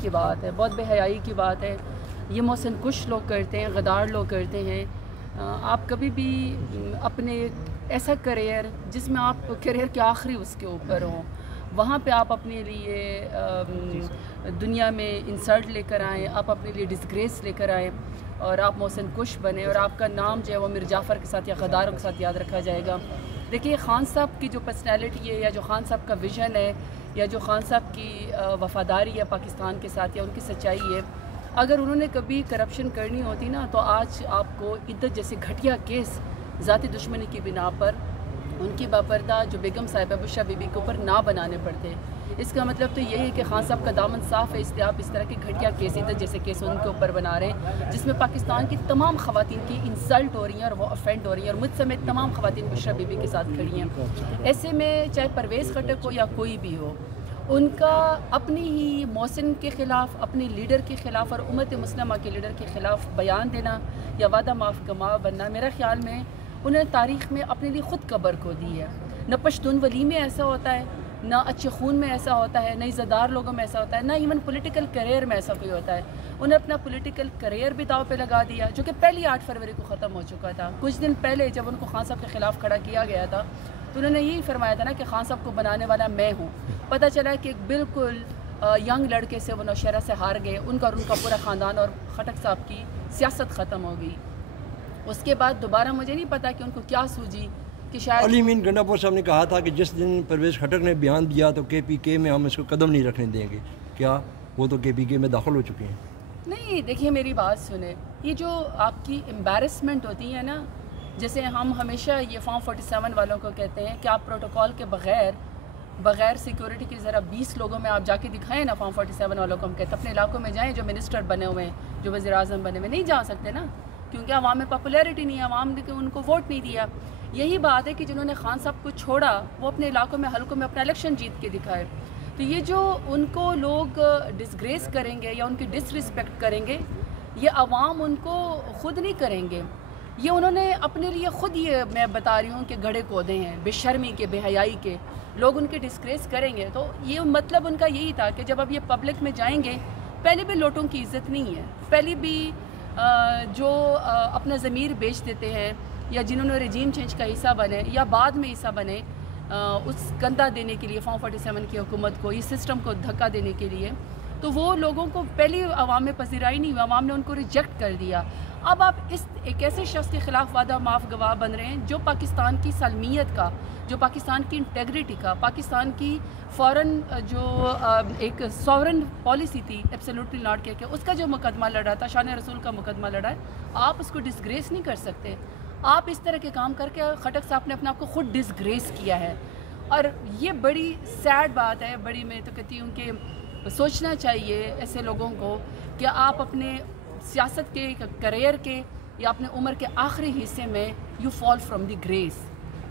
کی بات ہے، بہت بے حیائی کی بات ہے. یہ محسن کش لوگ کرتے ہیں، غدار لوگ کرتے ہیں. آپ کبھی بھی اپنے ایسا کریئر جس میں آپ کریئر کے آخری اس کے اوپر ہوں، وہاں پہ آپ اپنے لیے دنیا میں انسلٹ لے کر آئیں، آپ اپنے لیے ڈسگریس لے کر آئیں اور آپ محسن کش بنیں اور آپ کا نام جو ہے وہ میر جعفر کے ساتھ یا غداروں کے ساتھ یاد رکھا جائے گا. دیکھیے خان صاحب کی جو پرسنالٹی ہے یا جو خان صاحب کا ویژن ہے یا جو خان صاحب کی وفاداری ہے پاکستان کے ساتھ یا ان کی سچائی ہے، اگر انہوں نے کبھی کرپشن کرنی ہوتی نا تو آج آپ کو عدت جیسے گھٹیا کیس ذاتی دشمنی کی بنا پر ان کی باپردہ جو بیگم صاحبہ بشرا بی بی کے اوپر نہ بنانے پڑتے. اس کا مطلب تو یہی ہے کہ خان صاحب کا دامن صاف ہے، اس لیے آپ اس طرح کے گھٹیا کیس عدت جیسے کیس ان کے اوپر بنا رہے ہیں جس میں پاکستان کی تمام خواتین کی انسلٹ ہو رہی ہیں اور وہ افینڈ ہو رہی ہیں اور مجھ سمیت تمام خواتین بشرا بی بی کے ساتھ کھڑی ہیں. ایسے میں چاہے پرویز خٹک ہو یا کوئی بھی ہو، ان کا اپنی ہی محسن کے خلاف، اپنی لیڈر کے خلاف اور امت مسلمہ کے لیڈر کے خلاف بیان دینا یا وعدہ معاف گواہ بننا، میرا خیال میں انہوں نے تاریخ میں اپنے لیے خود قبر کھو دی ہے. نہ پشتون ولی میں ایسا ہوتا ہے، نہ اچھے خون میں ایسا ہوتا ہے، نہ عزتدار لوگوں میں ایسا ہوتا ہے، نہ ایون پولیٹیکل کریئر میں ایسا کوئی ہوتا ہے. انہوں نے اپنا پولیٹیکل کریئر بھی داؤ پہ لگا دیا جو کہ پہلی 8 فروری کو ختم ہو چکا تھا. کچھ دن پہلے جب ان کو خان صاحب کے خلاف کھڑا کیا گیا تھا تو انہوں نے یہی فرمایا تھا نا کہ خان صاحب کو بنانے والا میں ہوں. پتہ چلا کہ ایک بالکل ینگ لڑکے سے وہ نوشہرہ سے ہار گئے، ان کا اور ان کا پورا خاندان اور خٹک صاحب کی سیاست ختم ہو گئی. اس کے بعد دوبارہ مجھے نہیں پتا کہ ان کو کیا سوجی کہ شاید علی امین گنڈاپور صاحب نے کہا تھا کہ جس دن پرویز خٹک نے بیان دیا تو کے پی کے میں ہم اس کو قدم نہیں رکھنے دیں گے. کیا وہ تو کے پی کے میں داخل ہو چکے ہیں؟ نہیں، دیکھیے میری بات سنیں، یہ جو آپ کی امبیرسمنٹ ہوتی ہے نا، جیسے ہم ہمیشہ یہ فارم 47 والوں کو کہتے ہیں کہ آپ پروٹوکول کے بغیر سیکیورٹی کی ذرا 20 لوگوں میں آپ جا کے دکھائیں نا. فارم 47 والوں کو ہم کہتے ہیں اپنے علاقوں میں جائیں جو منسٹر بنے ہوئے ہیں، جو وزیر اعظم بنے ہوئے، نہیں جا سکتے نا کیونکہ عوام میں پاپولیرٹی نہیں ہے، عوام نے ان کو ووٹ نہیں دیا. یہی بات ہے کہ جنہوں نے خان صاحب کو چھوڑا وہ اپنے علاقوں میں حلقوں میں اپنا الیکشن جیت کے دکھائے. تو یہ جو ان کو لوگ ڈسگریس کریں گے یا ان کی ڈس رسپیکٹ کریں گے، یہ عوام ان کو خود نہیں کریں گے. یہ انہوں نے اپنے لیے خود، یہ میں بتا رہی ہوں کہ گڑھے کودے ہیں بے شرمی کے، بے حیائی کے. لوگ ان کی ڈسگریس کریں گے تو یہ مطلب ان کا یہی تھا کہ جب اب یہ پبلک میں جائیں گے، پہلے بھی لوٹوں کی عزت نہیں ہے، پہلے بھی جو اپنا ضمیر بیچ دیتے ہیں یا جنہوں نے رجیم چینج کا حصہ بنے یا بعد میں حصہ بنے اس گندہ دینے کے لیے فارم 47 کی حکومت کو، اس سسٹم کو دھکا دینے کے لیے، تو وہ لوگوں کو پہلی عوام میں پذیرائی نہیں ہوئی، عوام نے ان کو ریجیکٹ کر دیا. اب آپ ایک ایسے شخص کے خلاف وعدہ معاف گواہ بن رہے ہیں جو پاکستان کی سالمیت کا، جو پاکستان کی انٹیگریٹی کا، پاکستان کی فورن جو ایک سورن پالیسی تھی ایبسلیوٹلی ناٹ کہ اس کا جو مقدمہ لڑا تھا، شان رسول کا مقدمہ لڑا ہے، آپ اس کو ڈسگریس نہیں کر سکتے. آپ اس طرح کے کام کر کے خٹک صاحب نے اپنے آپ کو خود ڈسگریس کیا ہے اور یہ بڑی سیڈ بات ہے. بڑی میں تو کہتی ہوں کہ سوچنا چاہیے ایسے لوگوں کو کہ آپ اپنے سیاست کے کریئر کے یا اپنے عمر کے آخری حصے میں you fall from the grace.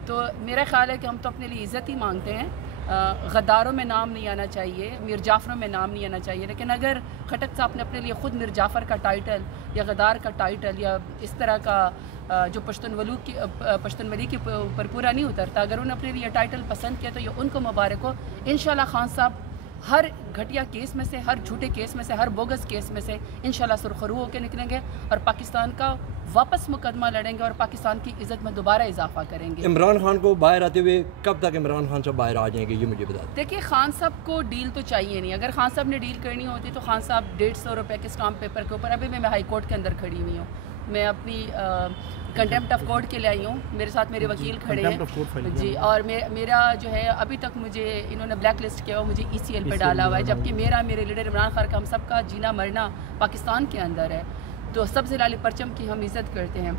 تو میرا خیال ہے کہ ہم تو اپنے لیے عزت ہی مانگتے ہیں. غداروں میں نام نہیں آنا چاہیے، میر جعفروں میں نام نہیں آنا چاہیے، لیکن اگر خٹک صاحب نے اپنے لیے خود میر جعفر کا ٹائٹل یا غدار کا ٹائٹل یا اس طرح کا جو پشتون ولی کے اوپر پورا نہیں اترتا، اگر انہوں نے اپنے لیے ٹائٹل پسند کیا تو یہ ان کو مبارک ہو. انشاءاللہ خان صاحب ہر گھٹیا کیس میں سے، ہر جھوٹے کیس میں سے، ہر بوگس کیس میں سے انشاءاللہ سرخرو ہو کے نکلیں گے اور پاکستان کا واپس مقدمہ لڑیں گے اور پاکستان کی عزت میں دوبارہ اضافہ کریں گے. عمران خان کو باہر آتے ہوئے کب تک عمران خان صاحب باہر آ جائیں گے یہ مجھے بتا دیں. دیکھیے خان صاحب کو ڈیل تو چاہیے نہیں. اگر خان صاحب نے ڈیل کرنی ہوتی تو خان صاحب 150 روپے کے اسٹامپ پیپر کے اوپر، ابھی میں ہائی کورٹ کے اندر کھڑی ہوئی ہوں، میں اپنی کنٹیمپٹ آف کورٹ کے لیے آئی ہوں، میرے ساتھ میرے وکیل کھڑے ہیں جی. اور میرا جو ہے ابھی تک مجھے انہوں نے بلیک لسٹ کیا ہوا، مجھے ECL پہ ڈالا ہوا ہے، جبکہ میرے لیڈر عمران خان کا، ہم سب کا جینا مرنا پاکستان کے اندر ہے. تو سب سے لالی پرچم کی ہم عزت کرتے ہیں.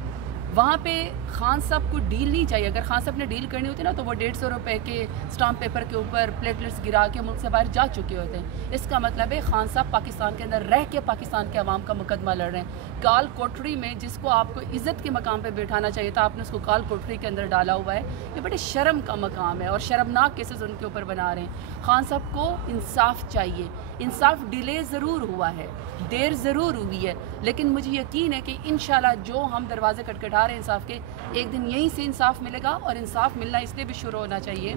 وہاں پہ خان صاحب کو ڈیل نہیں چاہیے. اگر خان صاحب نے ڈیل کرنی ہوتی نا تو وہ 150 روپے کے اسٹامپ پیپر کے اوپر پلیٹلیٹس گرا کے ملک سے باہر جا چکے ہوتے ہیں. اس کا مطلب ہے خان صاحب پاکستان کے اندر رہ کے پاکستان کے عوام کا مقدمہ لڑ رہے ہیں. کال کوٹری میں جس کو آپ کو عزت کے مقام پہ بٹھانا چاہیے تھا، آپ نے اس کو کال کوٹری کے اندر ڈالا ہوا ہے. یہ بڑے شرم کا مقام ہے اور شرمناک کیسز ان کے اوپر بنا رہے ہیں. خان صاحب کو انصاف چاہیے. انصاف ڈیلے ضرور ہوا ہے، دیر ضرور ہوئی ہے، لیکن مجھے یقین ہے کہ انشاءاللہ جو ہم دروازے کھٹکھٹا رہے ہیں انصاف کے، ایک دن یہیں سے انصاف ملے گا. اور انصاف ملنا اس لیے بھی شروع ہونا چاہیے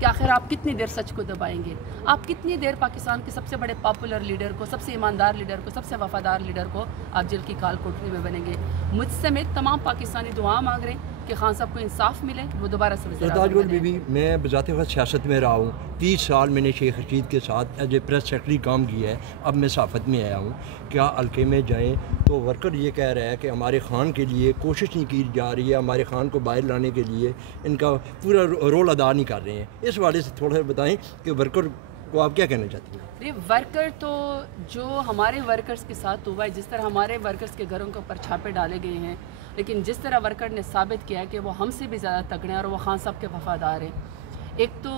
کہ آخر آپ کتنی دیر سچ کو دبائیں گے؟ آپ کتنی دیر پاکستان کے سب سے بڑے پاپولر لیڈر کو، سب سے ایماندار لیڈر کو، سب سے وفادار لیڈر کو آپ جیل کی کال کوٹری میں بنیں گے؟ مجھ سمیت تمام پاکستانی دعا مانگ رہے ہیں کہ خان صاحب کو انصاف ملے، وہ دوبارہ سے وزیر اعظم سردار بنے۔ بی میں بذات خود سیاست میں رہا ہوں، 30 سال میں نے شیخ رشید کے ساتھ ایز اے پریس سیکرٹری کام کیا ہے، اب میں صحافت میں آیا ہوں۔ کیا حلقے میں جائیں تو ورکر یہ کہہ رہا ہے کہ ہمارے خان کے لیے کوشش نہیں کی جا رہی ہے، ہمارے خان کو باہر لانے کے لیے ان کا پورا رول ادا نہیں کر رہے ہیں۔ اس حوالے سے تھوڑا سا بتائیں کہ ورکر کو آپ کیا کہنا چاہتی ہیں؟ یہ ورکر تو جو ہمارے ورکرز کے ساتھ ہوا ہے، جس طرح ہمارے ورکرز کے گھروں کے اوپر چھاپے ڈالے گئے ہیں، لیکن جس طرح ورکر نے ثابت کیا ہے کہ وہ ہم سے بھی زیادہ تگڑے ہیں اور وہ خان صاحب کے وفادار ہیں۔ ایک تو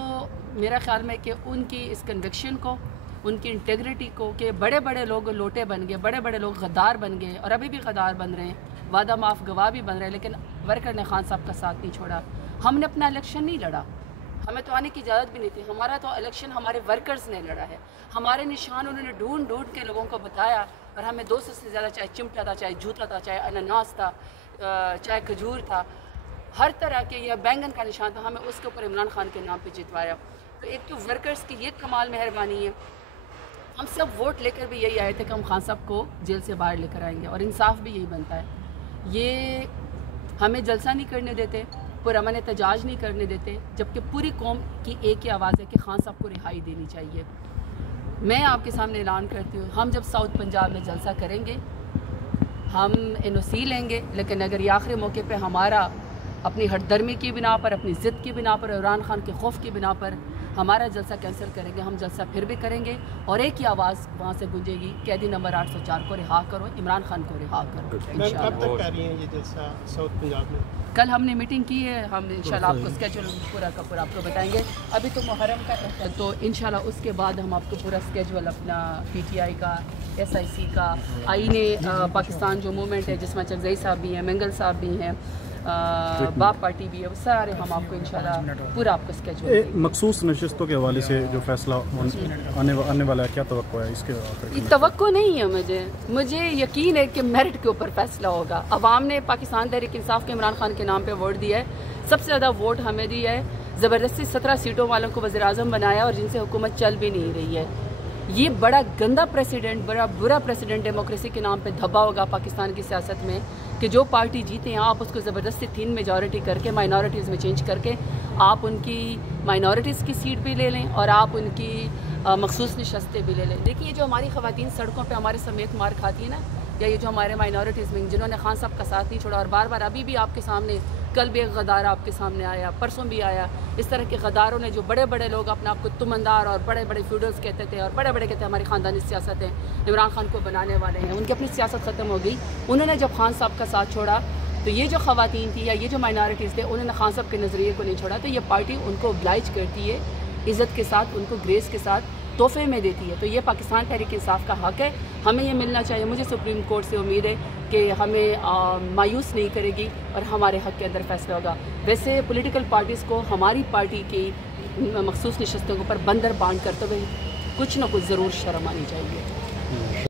میرا خیال میں کہ ان کی اس کنوکشن کو، ان کی انٹیگریٹی کو، کہ بڑے بڑے لوگ لوٹے بن گئے، بڑے بڑے لوگ غدار بن گئے اور ابھی بھی غدار بن رہے ہیں، وعدہ معاف گواہ بھی بن رہے ہیں، لیکن ورکر نے خان صاحب کا ساتھ نہیں چھوڑا۔ ہم نے اپنا الیکشن نہیں لڑا، ہمیں تو آنے کی اجازت بھی نہیں تھی، ہمارا تو الیکشن ہمارے ورکرز نے لڑا ہے۔ ہمارے نشان انہوں نے ڈھونڈ ڈھونڈ کے لوگوں کو بتایا اور ہمیں 200 سے زیادہ، چاہے چمٹا تھا، چاہے جوتا تھا، چاہے انناس تھا، چاہے کھجور تھا، ہر طرح کے، یا بینگن کا نشان تھا، ہمیں اس کے اوپر عمران خان کے نام پہ جتوایا۔ تو ایک تو ورکرز کی یہ کمال مہربانی ہے۔ ہم سب ووٹ لے کر بھی یہی آئے تھے کہ ہم خان صاحب کو جیل سے باہر لے کر آئیں گے، اور انصاف بھی یہی بنتا ہے۔ یہ ہمیں جلسہ نہیں کرنے دیتے، پرامن احتجاج نہیں کرنے دیتے، جبکہ پوری قوم کی ایک ہی آواز ہے کہ خان صاحب کو رہائی دینی چاہیے۔ میں آپ کے سامنے اعلان کرتی ہوں، ہم جب ساؤتھ پنجاب میں جلسہ کریں گے، ہم NOC لیں گے، لیکن اگر یہ آخری موقع پہ ہمارا اپنی ہٹ درمی کی بنا پر، اپنی ضد کی بنا پر، عمران خان کے خوف کی بنا پر ہمارا جلسہ کینسل کریں گے، ہم جلسہ پھر بھی کریں گے، اور ایک ہی آواز وہاں سے گونجے گی، قیدی نمبر 804 کو رہا کرو، عمران خان کو رہا کرو۔ انشاءاللہ کب تک کر رہی ہیں یہ جلسہ ساؤتھ پنجاب میں؟ کل ہم نے میٹنگ کی ہے، ہم انشاءاللہ آپ کو اسکیجول پورا کا پورا آپ کو بتائیں گے۔ ابھی تو محرم کا ہے، تو انشاءاللہ اس کے بعد ہم آپ کو پورا اسکیجول اپنا PTI کا، SIC کا، آئین پاکستان جو موومنٹ ہے جس میں چغزئی صاحب بھی ہیں، منگل صاحب بھی ہیں، باپ پارٹی بھی ہے، وہ سارے ہم آپ کو انشاءاللہ پورا آپ کو اسکیجول دیں گے۔ مخصوص نشستوں کے حوالے سے جو فیصلہ آنے والا ہے، کیا توقع ہے اس کے؟ توقع نہیں ہے مجھے یقین ہے کہ میرٹ کے اوپر فیصلہ ہوگا۔ عوام نے پاکستان تحریک انصاف کے عمران خان کے نام پہ ووٹ دیا ہے، سب سے زیادہ ووٹ ہمیں دیا ہے، زبردستی 17 سیٹوں والوں کو وزیر اعظم بنایا اور جن سے حکومت چل بھی نہیں رہی ہے۔ یہ بڑا گندا پریسیڈنٹ، بڑا برا پریسیڈنٹ ڈیموکریسی کے نام پہ دھبا ہوگا پاکستان کی سیاست میں، کہ جو پارٹی جیتے ہیں آپ اس کو زبردستی تھین میجورٹی کر کے مائنورٹیز میں چینج کر کے آپ ان کی مائنورٹیز کی سیٹ بھی لے لیں اور آپ ان کی مخصوص نشستیں بھی لے لیں۔ دیکھیے جو ہماری خواتین سڑکوں پہ ہمارے سمیت مار کھاتی ہیں نا، یا یہ جو ہمارے مائنورٹیز میں جنہوں نے خان صاحب کا ساتھ نہیں چھوڑا، اور بار بار ابھی بھی آپ کے سامنے، کل بھی ایک غدار آپ کے سامنے آیا، پرسوں بھی آیا، اس طرح کے غداروں نے، جو بڑے بڑے لوگ اپنے آپ کو تمندار اور بڑے بڑے فیوڈلز کہتے تھے اور بڑے بڑے کہتے ہیں ہماری خاندانی سیاست ہے، عمران خان کو بنانے والے ہیں، ان کی اپنی سیاست ختم ہو گئی۔ انہوں نے جب خان صاحب کا ساتھ چھوڑا تو یہ جو خواتین تھی یا یہ جو مائنورٹیز تھے، انہوں نے خان صاحب کے نظریے کو نہیں چھوڑا، تو یہ پارٹی ان کو oblige کرتی ہے، عزت کے ساتھ، ان کو گریس کے ساتھ تحفے میں دیتی ہے۔ تو یہ پاکستان تحریک انصاف کا حق ہے، ہمیں یہ ملنا چاہیے۔ مجھے سپریم کورٹ سے امید ہے کہ ہمیں مایوس نہیں کرے گی اور ہمارے حق کے اندر فیصلہ ہوگا۔ ویسے پولیٹیکل پارٹیز کو ہماری پارٹی کی مخصوص نشستوں کے اوپر بندر بانٹ کرتے ہوئے کچھ نہ کچھ ضرور شرم آنی چاہیے۔